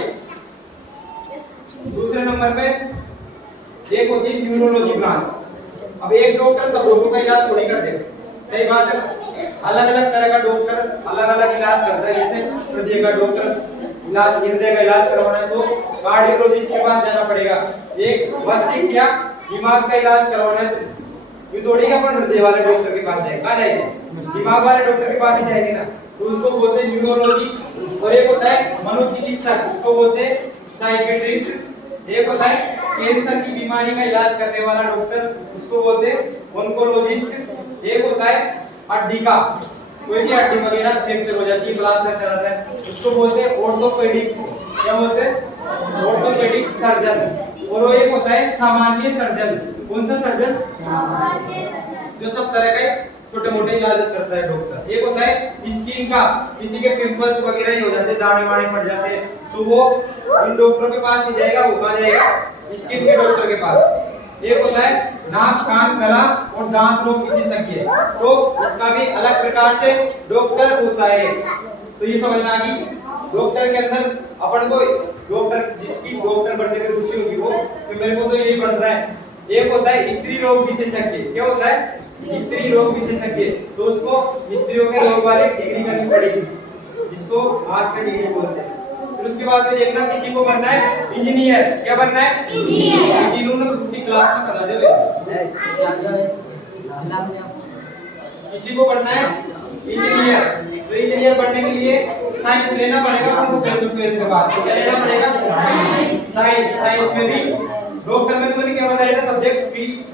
दूसरे नंबर पे एक होती है न्यूरोलॉजी ब्रांच। अब एक डॉक्टर सब रोगों का इलाज थोड़ी कर दे, सही बात है। अलग अलग तरह का डॉक्टर अलग अलग इलाज करता है। जैसे हृदय का डॉक्टर इलाज, हृदय का इलाज करवाना है तो कार्डियोलॉजिस्ट के पास जाना पड़ेगा। एक मस्तिष्क या दिमाग का इलाज करवाना है तो ये थोड़ी का अपन हृदय वाले डॉक्टर के पास जाएंगे, कहाँ जाएंगे? दिमाग वाले डॉक्टर के पास ही जाएंगे ना, तो उसको बोलते हैं न्यूरोलॉजी। और एक होता है मनोचिकित्सक, उसको बोलते हैं साइकियाट्रिस्ट। एक होता है कैंसर की बीमारी का इलाज करने वाला डॉक्टर, उसको बोलते हैं ऑन्कोलॉजिस्ट। एक होता है हड्डी का, कोई भी हड्डी वगैरह फ्रैक्चर हो जाती है, प्लास्टर चढ़ाता है, उसको बोलते हैं ऑर्थोपेडिक्स। क्या बोलते हैं? Orthopaedic surgeon. और एक होता है सामान्य सर्जन। कौन सा सर्जन? जो सब तरह के छोटे मोटे इलाज करता है डॉक्टर। एक होता है स्किन का, किसी के पिंपल्स वगैरह ही हो जाते हैं, दाने वाने पड़ जाते हैं, तो वो इन डॉक्टरों के पास नहीं जाएगा, वो कहाँ जाएगा? स्किन के डॉक्टर के पास। एक होता है नाक कान गला और दांत रोग विशेषज्ञ, तो इसका भी अलग प्रकार से डॉक्टर होता है। तो ये समझ में आ गई। डॉक्टर के अंदर अपन को डॉक्टर, जिसकी डॉक्टर बनने में रुचि होगी वो, तो मेरे को तो यही बन रहा है। एक होता है स्त्री रोग विशेषज्ञ। क्या होता है? स्त्री रोग विशेषज्ञ। तो उसको स्त्रियों के रोग वाली डिग्री करनी पड़ेगी, जिसको मास्टर डिग्री बोलते हैं। फिर उसके बाद में देखना किसी को बनना है इंजीनियर। क्या बनना है? इंजीनियर। तीनों ने पूरी क्लास में बता दे। किसी को बनना है इंजीनियर, तो इंजीनियर बनने के लिए साइंस लेना पड़ेगा आपको। 12th के बाद क्या लेना पड़ेगा? साइंस। साइंस में भी डॉक्टर में तुमने क्या बताया था? Subject physics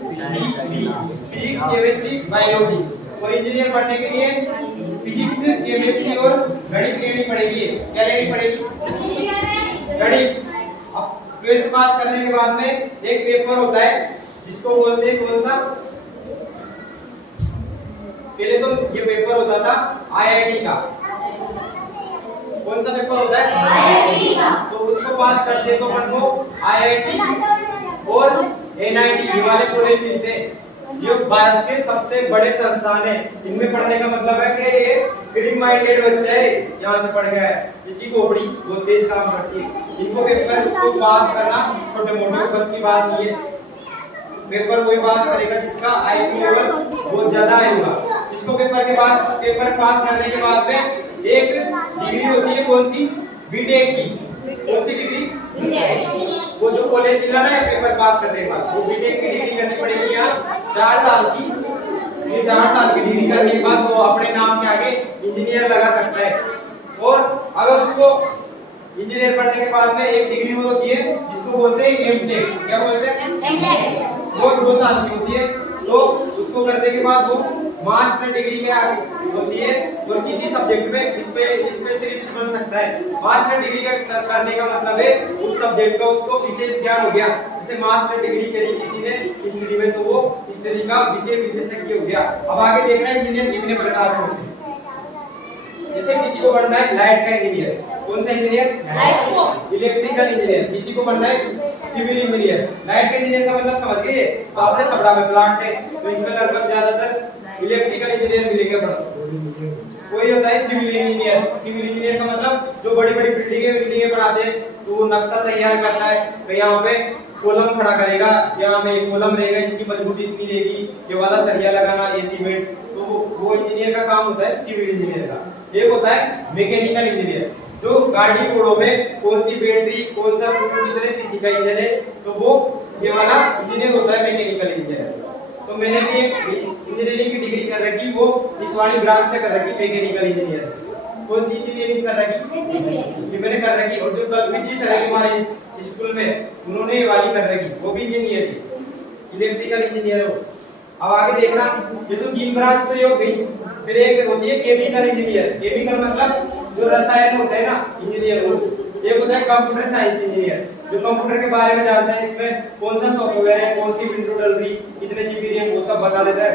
chemistry biology. और इंजीनियर बनने के लिए फिजिक्स केमिस्ट्री और गणित लेनी पड़ेगी। क्या लेनी पड़ेगी? गणित। अब 12th पास करने के बाद में एक पेपर होता है जिसको बोलते हैं कौन सा? पहले तो ये पेपर होता था आईआईटी का। कौन सा पेपर होता है? आईआईटी का। तो उसको पास करते तो अपन को आईआईटी और एनआईटी ये वाले कॉलेज मिलते हैं। ये भारत के सबसे बड़े संस्थान है। इनमें पढ़ने का मतलब है कि ये ग्रीन माइंडेड बच्चा है, यहाँ से पढ़ गया है, जिसकी खोपड़ी बहुत तेज काम करती है। इनको पेपर को पास करना छोटे मोटे बस की बात नहीं है। पेपर वही पास करेगा जिसका आईक्यू लेवल बहुत ज्यादा आएगा। इसको पेपर के बाद, पेपर पास करने के बाद में एक डिग्री होती है। कौन सी? बीटेक की। कौन सी डिग्री? वो जो कॉलेज मिला ना पेपर पास करने के बाद, वो बीटेक की डिग्री करनी पड़ेगी यहाँ 4 साल की। ये 4 साल की डिग्री करने के बाद वो अपने नाम के आगे इंजीनियर लगा सकता है। और अगर उसको इंजीनियर बनने के बाद में एक डिग्री होती है जिसको बोलते हैं एमटेक। क्या बोलते हैं? एमटेक। वो 2 साल की होती है। तो उसको करने के बाद वो मास्टर डिग्री क्या होती है और किसी सब्जेक्ट में स्पेशलिस्ट बन सकता है। मास्टर डिग्री का करने का मतलब है उस सब्जेक्ट का उसको विशेष ज्ञान हो गया। जैसे मास्टर डिग्री करी किसी ने हिस्ट्री में, तो वो हिस्ट्री का विशेषज्ञ हो गया। अब आगे देखना है इंजीनियर कितने प्रकार के होते हैं। जैसे किसी को बनना है लाइट का इंजीनियर। कौन सा इंजीनियर? लाइट को। Electrical engineer. किसी को बनना है सिविल इंजीनियर। लाइट के इंजीनियर का मतलब समझ गए? तो आपने सबड़ा में प्लांट है, तो इसमें लगभग ज्यादातर इलेक्ट्रिकल इंजीनियर मिलेंगे अपन। कोई होता है सिविल इंजीनियर। सिविल इंजीनियर का मतलब जो बड़ी बड़ी बिल्डिंगें बनाते हैं, तो वो नक्शा तैयार करता है, तो यहाँ पे कॉलम खड़ा करेगा, यहाँ में एक कॉलम रहेगा, इसकी मजबूती इतनी रहेगी, ये वाला सरिया लगाना, ये सीमेंट, तो वो इंजीनियर का काम होता है सिविल इंजीनियर का। एक होता है मैकेनिकल इंजीनियर, जो गाड़ी घोड़ों में कौन सी बैटरी, कौन सा फ्यूल, कितने सीसी का इंजन है, तो वो ये वाला इंजीनियर होता है मैकेनिकल इंजीनियर। तो मैंने भी एक इंजीनियरिंग की डिग्री कर रखी, वो इस वाली ब्रांच से कर रखी, मैकेनिकल इंजीनियर। कौन सी इंजीनियरिंग कर रखी? ये मैंने कर रखी। और जो कल्पित जी सर हमारे स्कूल में, उन्होंने ये वाली कर रखी, वो भी इंजीनियर थी, इलेक्ट्रिकल इंजीनियर हो। अब आगे देखना, ये तो 3 ब्रांच तो ये हो गई। फिर एक होती है केमिकल इंजीनियर। केमिकल मतलब जो रसायन होते हैं ना, इंजीनियर हो। एक होता है कंप्यूटर साइंस इंजीनियर, जो कंप्यूटर के बारे में जानता है, इसमें कौन सा सॉफ्टवेयर है, कौन सी विंडो डल रही, कितने जीबी रैम वो सब बता देता है।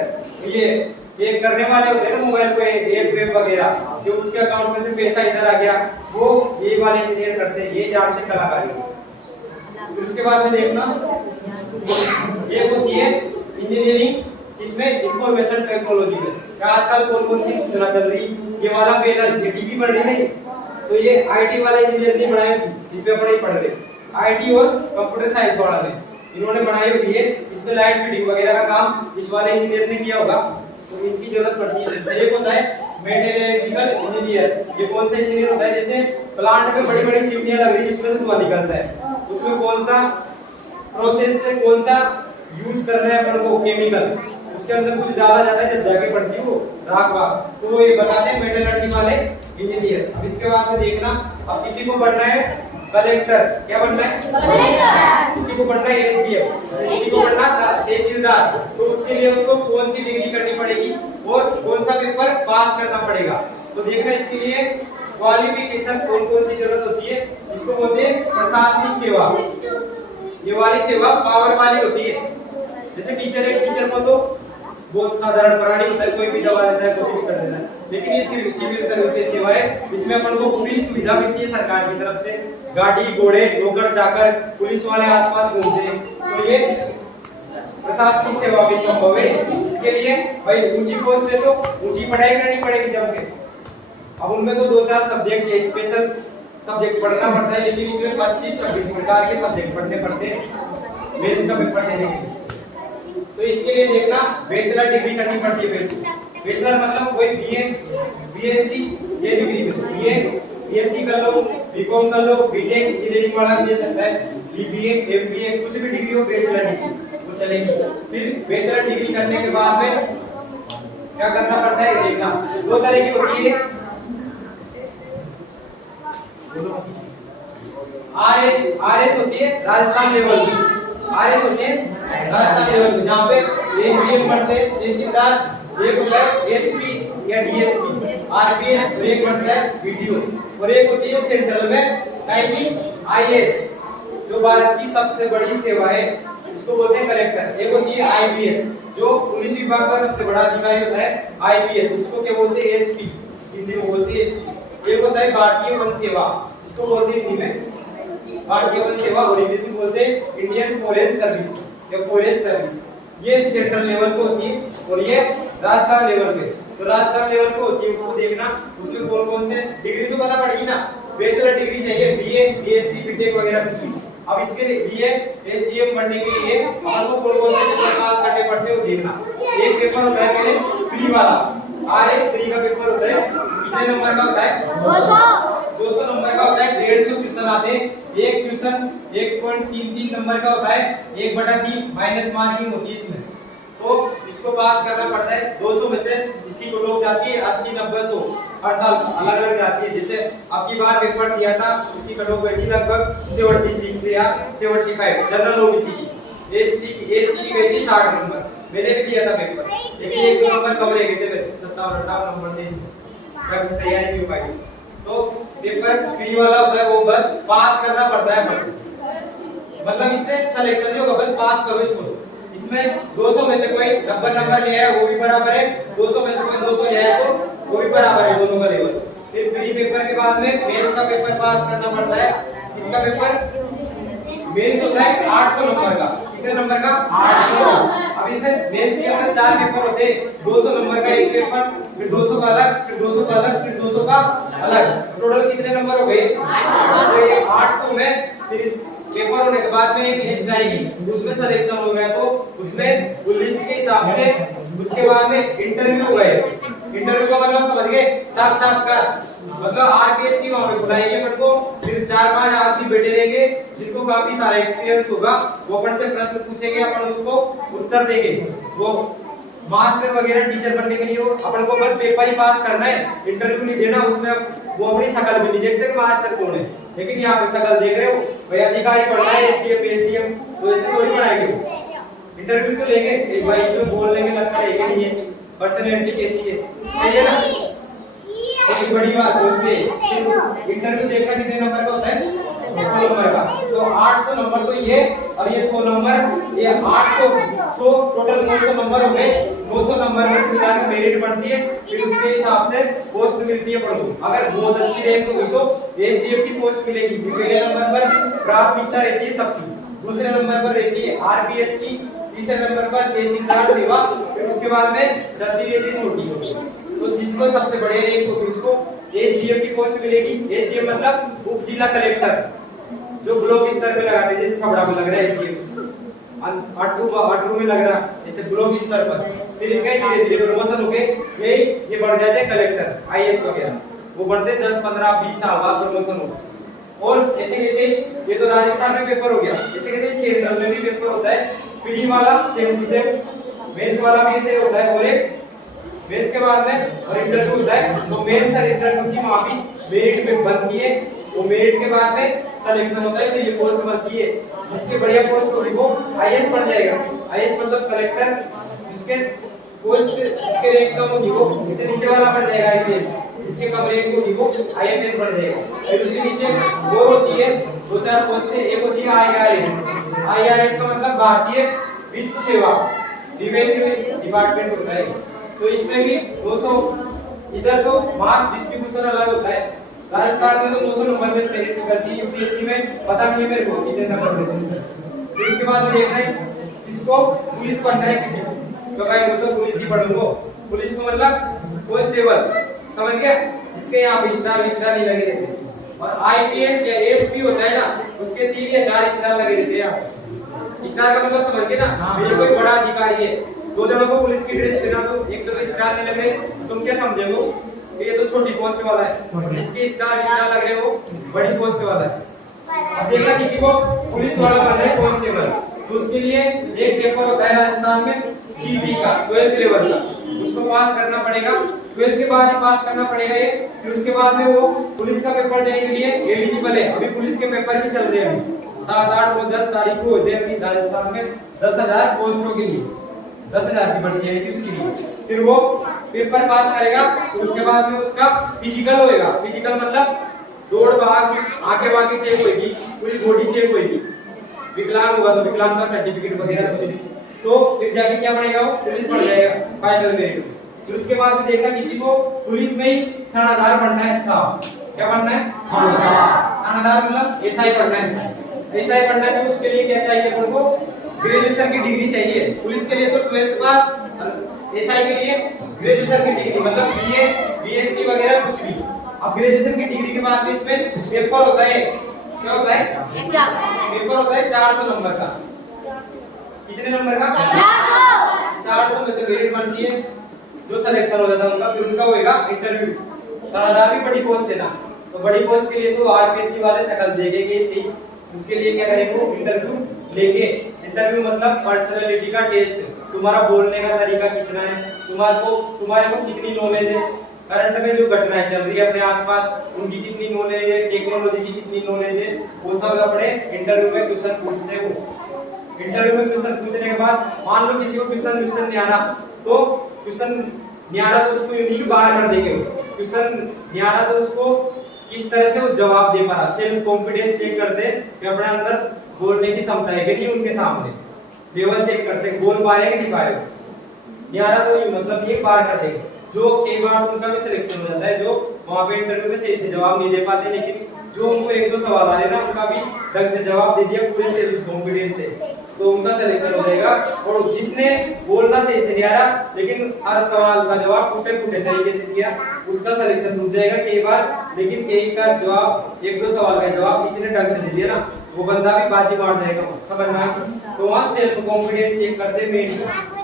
ये करने वाले होते हैं ना मोबाइल पे ऐप वेब वगैरह, जो उसके अकाउंट में से पैसा इधर आ गया वो ये वाले इंजीनियर करते हैं, ये जान से कलाकारी। फिर उसके बाद में देखना ये होती है इंजीनियरिंग, इसमें इंफॉर्मेशन टेक्नोलॉजी में क्या आजकल कौन कौन सी सूचना चल रही, ये वाला पैनल ये टीवी बन रही नहीं, तो ये आईटी वाले इंजीनियर ने बनाया, इसमें अपने ही पढ़ रहे आईटी और कंप्यूटर साइंस वाला ने इन्होंने बनाई हुई है। इसमें लाइट फिटिंग वगैरह का काम इस वाले इंजीनियर ने किया होगा, तो इनकी जरूरत पड़ती है। एक होता है मेटेरियल इंजीनियर, ये कौन सा इंजीनियर होता है, जैसे प्लांट में बड़ी बड़ी चिमनियां लग रही है जिसमें से धुआं निकलता है, उसमें कौन सा प्रोसेस से कौन सा यूज कर रहे हैं अपन को केमिकल, उसके अंदर कुछ डाला जाता है जब जाके पड़ती है वो राख वाख, तो ये बताते हैं मेटलर्जी वाले इंजीनियर। अब इसके बाद में देखना, अब किसी को बनना है कलेक्टर, क्या बनना है कलेक्टर, किसी को बनना है एसडीएम, किसी को बनना तहसीलदार, तो उसके लिए उसको कौन सी डिग्री करनी पड़ेगी और कौन सा पेपर पास करना पड़ेगा। तो देखना इसके लिए क्वालिफिकेशन कौन कौन सी जरूरत होती है, इसको बोलते हैं प्रशासनिक सेवा। ये वाली सेवा पावर वाली होती है, जैसे टीचर है, टीचर को तो बहुत साधारण प्राणी होता है, कोई भी दवा देता है, कुछ भी कर देता है, लेकिन ये सिविल सर्विसेज सेवा है, इसमें अपन को पूरी सुविधा मिलती है सरकार की तरफ से, गाड़ी घोड़े नौकर चाकर पुलिस वाले आसपास घूमते हैं, तो ये प्रशासनिक सेवा भी संभव है। इसके लिए भाई ऊंची पोस्ट है तो ऊंची पढ़ाई करनी पड़ेगी जम के। अब उनमें तो 2-4 सब्जेक्ट है, स्पेशल सब्जेक्ट पढ़ना पड़ता है, लेकिन इसमें 25-26 प्रकार के सब्जेक्ट पढ़ने पड़ते हैं मेंस का पेपर देने के लिए। तो इसके लिए देखना बैचलर डिग्री करनी पड़ती है। बैचलर मतलब कोई बीए बीएससी ये डिग्री में बीए बीएससी कर लो, बीकॉम कर लो, बीटेक इंजीनियरिंग वाला भी ले सकता है, बीबीए एमबीए कुछ भी डिग्री हो बैचलर डिग्री वो चलेगी। फिर बैचलर डिग्री करने के बाद में क्या करना पड़ता है देखना, 2 तरह की होती है, आरएस होती है राजस्थान लेवल की, आरएस होती है राजस्थान लेवल में, जहाँ पे एसडीएम बनते हैं तहसीलदार, एक होता है एसपी या डीएसपी, आरपीएस और एक बनता है वीडियो, और एक होती है सेंट्रल में आईएएस जो भारत की सबसे बड़ी सेवा है, इसको बोलते हैं कलेक्टर। एक होती है आईपीएस जो पुलिस विभाग का सबसे बड़ा अधिकारी होता है आईपीएस, उसको क्या बोलते हैं एसपी, हिंदी में बोलते हैं एसपी। एक होता है भारतीय वन सेवा, इसको बोलते हैं हिंदी में भारतीय वन सेवा और इंग्लिश में बोलते हैं इंडियन फॉरेस्ट सर्विस या फॉरेस्ट सर्विस। ये सेंट्रल लेवल पे होती है और ये राजस्थान लेवल पे, तो राजस्थान लेवल पे होती है, उसको देखना उसमें कौन कौन से डिग्री तो पता पड़ेगी ना, बैचलर डिग्री चाहिए बीए बीएससी बीटेक वगैरह कुछ भी। अब इसके लिए एसडीएम बनने के लिए अपन को कौन कौन से पेपर पास करने पड़ते हैं वो देखना। एक पेपर होता है पहले प्री वाला, आरएस प्री का पेपर होता है, कितने नंबर का होता है 200 नंबर का होता है, 150 क्वेश्चन आते हैं, एक क्वेश्चन 1.33 नंबर का होता है, 1/3 माइनस मार्किंग होती है इसमें, तो इसको पास करना पड़ता है। 200 में से इसकी कट ऑफ जाती है 80 90 100, हर साल अलग अलग जाती है। जैसे आपकी बार पेपर दिया था उसकी कट ऑफ गई थी लगभग 76 से या 75 जनरल ओबीसी की, एससी की गई थी 60 नंबर, मैंने भी दिया था पेपर, लेकिन 1-2 नंबर कम रह गए थे मेरे, 57-58 नंबर थे, तैयारी नहीं हो पाई। तो पेपर प्री वाला होता है वो बस पास करना पड़ता है, मतलब इससे सिलेक्शन नहीं होगा, बस पास करो इसको। इसमें 200 में से कोई 90 नंबर ले आया वो भी बराबर है, 200 में से कोई 200 ले आया तो वो भी बराबर है, दोनों का लेवल। फिर प्री पेपर के बाद में मेंस का पेपर पास करना पड़ता है। इसका पेपर मेंस होता है 800 नंबर का, कितने नंबर का 800। अब इसमें मेंस के अंदर 4 पेपर होते हैं, 200 नंबर का एक पेपर, फिर 200 का अलग, फिर 200 का अलग, फिर 200 का अलग, टोटल कितने नंबर हो गए 800। ये 800 में फिर इस पेपर होने के बाद में एक लिस्ट आएगी, उसमें सिलेक्शन हो गया तो उसमें उस लिस्ट के हिसाब से उसके बाद में इंटरव्यू गए। इंटरव्यू का मतलब समझ गए, साक्षात्कार, मतलब आरपीएससी वहां पे बुलाएंगे अपन को, फिर 4-5 आदमी बैठे रहेंगे जिनको काफी सारा एक्सपीरियंस होगा, वो अपन से प्रश्न पूछेंगे, अपन उसको उत्तर देंगे। वो मास्टर वगैरह टीचर बनने के लिए हो, अपन को बस पेपर ही पास करना है, इंटरव्यू नहीं देना, उसमें वो अपनी शकल भी नहीं देखते कि मास्टर कौन है, लेकिन यहाँ पे शकल देख रहे हो भाई अधिकारी पढ़ना है एसडीएम एसडीएम, तो ऐसे थोड़ी पढ़ाएंगे वो, इंटरव्यू तो लेंगे एक भाई इसमें बोलने में लगता है कि नहीं है, पर्सनालिटी कैसी है, सही है ना, एक बड़ी बात होती है। इंटरव्यू देखना कितने नंबर का होता है 100 नंबर का। तो 800 नंबर तो ये और ये 100 नंबर, ये 800 जो टोटल 900 नंबर हो गए। 900 नंबर में से मिलाकर मेरिट बनती है, फिर उसके हिसाब से पोस्ट मिलती है पढ़ो। अगर बहुत अच्छी रैंक हुई तो एसडीएफ की पोस्ट मिलेगी। पहले नंबर पर प्राथमिकता रहती है सबकी, दूसरे नंबर पर रहती है आरपीएस की, तीसरे नंबर पर तहसीलदार सेवा, फिर उसके बाद में चलती रहती है छोटी मोटी। तो जिसको सबसे बड़े रैंक होगी उसको एसडीएम की पोस्ट मिलेगी। एसडीएम मतलब उप जिला कलेक्टर, जो ब्लॉक स्तर पे लगाते हैं, जैसे सबड़ा में लग रहा है एसडीएम, अटरू में लग रहा है, जैसे ब्लॉक स्तर पर। फिर इनका धीरे धीरे प्रमोशन होके ये बढ़ जाते हैं कलेक्टर आईएएस वगैरह, वो बढ़ते 10 15 20 साल बाद प्रमोशन होगा। और जैसे जैसे ये तो राजस्थान में पेपर हो गया, जैसे जैसे सेंट्रल में भी पेपर होता है, प्री वाला सेम टू सेम, मेंस वाला भी ऐसे होता है, और एक मेंस के बाद में और इंटरव्यू होता है। तो मेंस और इंटरव्यू की वहां भी मेरिट पे बनती है, वो मेरिट के बाद में सिलेक्शन होता है, फिर ये पोस्ट बनती है। जिसके बढ़िया पोस्ट होगी वो आईएएस बन जाएगा। आईएएस मतलब कलेक्टर, जिसके पोस्ट इसके रैंक कम होगी वो इससे नीचे वाला बन जाएगा आईपीएस, इसके कम रैंक होगी वो आईएफएस बन जाएगा। फिर उसके नीचे दो होती है, दो चार पोस्टें, एक होती है आईआरएस। आईआरएस का मतलब भारतीय वित्त सेवा, रेवेन्यू डिपार्टमेंट होता है। तो इसमें भी 200, इधर तो मार्क्स डिस्ट्रीब्यूशन अलग होता है। राजस्थान में तो 200 नंबर में मेरिट निकलती है, यूपीएससी में पता नहीं है मेरे को कितने नंबर में से। फिर इसके बाद में देखना है इसको पुलिस बनना है किसी को, तो भाई मैं तो पुलिस ही पढ़ूंगा। पुलिस को मतलब कांस्टेबल, समझ गया, इसके यहाँ स्टार नहीं लगे रहते। और आईपीएस या एसपी होता है ना, उसके 3 या 4 स्टार लगे रहते हैं। स्टार का मतलब समझ गए ना, ये कोई बड़ा अधिकारी है, 2 जनों को पुलिस की ड्रेस पहना दो, एक तो स्टार नहीं लग रहे, तुम क्या समझोगे कि ये तो छोटी पोस्ट वाला है, इसके स्टार लग रहे हो बड़ी पोस्ट वाला है। अब देखना किसी को पुलिस वाला बनना है कांस्टेबल, तो उसके लिए एक पेपर होता है राजस्थान में जीपी का 12th लेवल का, उसको पास करना पड़ेगा। 12th के बाद ही पास करना पड़ेगा ये, फिर उसके बाद में वो पुलिस का पेपर देने के लिए एलिजिबल है। अभी पुलिस के पेपर भी चल रहे हैं, 7 8 और 10 तारीख को होते हैं अभी राजस्थान में 10,000 पोस्टों के लिए, 10,000 की भर्ती है उसकी। फिर वो पेपर पास करेगा, उसके बाद में उसका फिजिकल होएगा। फिजिकल मतलब दौड़ भाग, आंखें वाके चेक होएगी, पूरी बॉडी चेक होएगी। विकलांग होगा तो विकलांग का सर्टिफिकेट वगैरह कुछ भी, तो फिर जाके क्या बनेगा वो पुलिस बन जाएगा फाइनल मेरिट। फिर उसके बाद में देखना किसी को पुलिस में ही थानादार बनना है साहब, क्या बनना है थानादार, मतलब एसआई बनना है। एसआई बनना है तो उसके लिए क्या चाहिए, अपन को ग्रेजुएशन की डिग्री चाहिए। पुलिस के लिए तो 12th पास, एसआई के लिए ग्रेजुएशन की डिग्री मतलब बीए बीएससी वगैरह कुछ भी। अब ग्रेजुएशन की डिग्री के बाद में इसमें पेपर होता है, क्या होता है पेपर होता है 400 नंबर का। कितने नंबर का 400 में से मेरिट बनती है, जो सिलेक्शन हो जाता है उनका, फिर उनका होएगा इंटरव्यू। थानादार भी बड़ी पोस्ट है ना, तो बड़ी पोस्ट के लिए तो आरपीएससी वाले शकल देखेंगे इसी, उसके लिए क्या करेंगे इंटरव्यू लेंगे। इंटरव्यू मतलब पर्सनालिटी का टेस्ट, तुम्हारा बोलने का तरीका कितना है, तुम्हारे को कितनी नॉलेज है, करंट में जो घटनाएं चल रही है अपने आसपास उनकी कितनी नॉलेज है, टेक्नोलॉजी की कितनी नॉलेज है, वो सब अपने इंटरव्यू में क्वेश्चन पूछते हो। इंटरव्यू में क्वेश्चन पूछने के बाद मान लो किसी को क्वेश्चन नहीं आ रहा, तो क्वेश्चन नहीं आ रहा तो उसको यूनिक बाहर कर देंगे। क्वेश्चन नहीं आ रहा तो उसको किस तरह से वो जवाब दे पा रहा, सेल्फ कॉन्फिडेंस चेक करते कि अपने अंदर बोलने की क्षमता है कि नहीं, उनके सामने लेवल चेक करते बोल पा रहे कि नहीं पा रहे। नहीं आ रहा तो मतलब ये बाहर कर देंगे। जो कई बार उनका भी सिलेक्शन हो जाता है, जो वहां पे इंटरव्यू में सही से जवाब नहीं दे पाते, लेकिन जो उनको 1 2 सवाल आ रहे ना उनका भी ढंग से जवाब दे दिया पूरे सेल्फ कॉन्फिडेंस से, तो उनका सिलेक्शन हो जाएगा। और जिसने बोलना सही से नहीं आ रहा लेकिन हर सवाल का जवाब टूटे-फूटे तरीके से दिया, उसका सिलेक्शन रुक जाएगा कई बार। लेकिन कई का जवाब 1 2 सवाल का जवाब किसी ने ढंग से दे दिया ना, वो बंदा भी बाजी मार जाएगा, समझ में आया। तो वहां सेल्फ कॉन्फिडेंस चेक करते मेन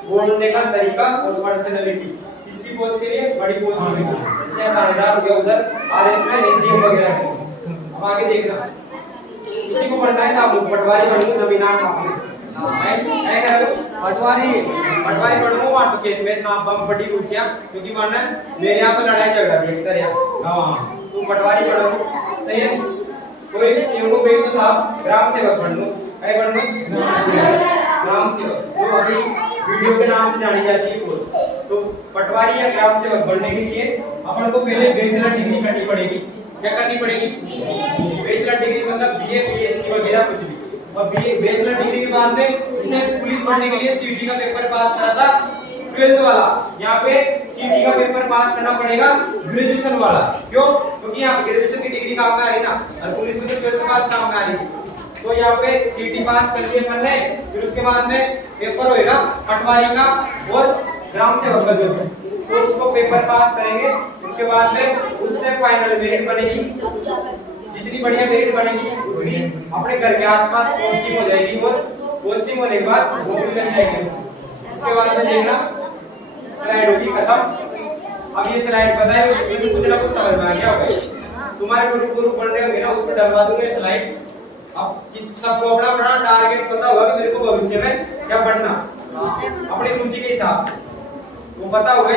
बोलने का तरीका और पर्सनालिटी। इसकी पोस्ट के लिए बड़ी पोस्ट होगी, जैसे थानेदार हो गया, उधर आरएस में एसडीएम वगैरह है। अब आगे देखना किसी को बनना है साहब, पटवारी बनूं जब इनाम आपने मैं कह रहा हूं पटवारी बनूं वहां तो खेत में नाम बम बड़ी रुचियां, क्योंकि मानना मेरे यहां पे लड़ाई झगड़ा देखता रहा हां, तो पटवारी बनूं सही है। कोई क्यों भाई तो साहब ग्राम सेवक बनूं, क्या बनूं ग्राम सेवक, जो अभी वीडियो के नाम से जानी जाती है पोस्ट। तो पटवारी या ग्राम सेवक बनने के लिए अपन को पहले बैचलर डिग्री करनी पड़ेगी। क्या करनी पड़ेगी? बैचलर डिग्री मतलब बीए बीएससी वगैरह कुछ भी। और बीए बैचलर डिग्री के बाद में इसे पुलिस बनने के लिए सीटी का पेपर पास करा था 12th वाला। यहाँ पे सीटी का पेपर पास करना पड़ेगा ग्रेजुएशन वाला। क्यों? क्योंकि यहाँ ग्रेजुएशन की डिग्री काम में आ रही ना, और पुलिस में तो 12th पास काम में आ रही। तो यहाँ पे सीटी पास कर लिए अपन ने, फिर उसके बाद में पेपर होएगा पटवारी का और ग्राम सेवक का जो है, तो उसको पेपर पास करेंगे। उसके बाद में उससे फाइनल मेरिट बनेगी। जितनी बढ़िया मेरिट बनेगी उतनी अपने घर के आसपास पोस्टिंग हो जाएगी, और पोस्टिंग होने के बाद नौकरी लग जाएगी। इसके बाद में देखना स्लाइड होगी खत्म। अब ये स्लाइड बताए इसमें कुछ ना कुछ समझ में आ गया होगा। तुम्हारे ग्रुप पढ़ रहे होंगे ना, उसमें डलवा दूंगा स्लाइड। अब इस सबको अपना अपना टारगेट पता होगा कि मेरे को भविष्य में क्या बनना, अपनी रुचि के हिसाब से वो पता होगा।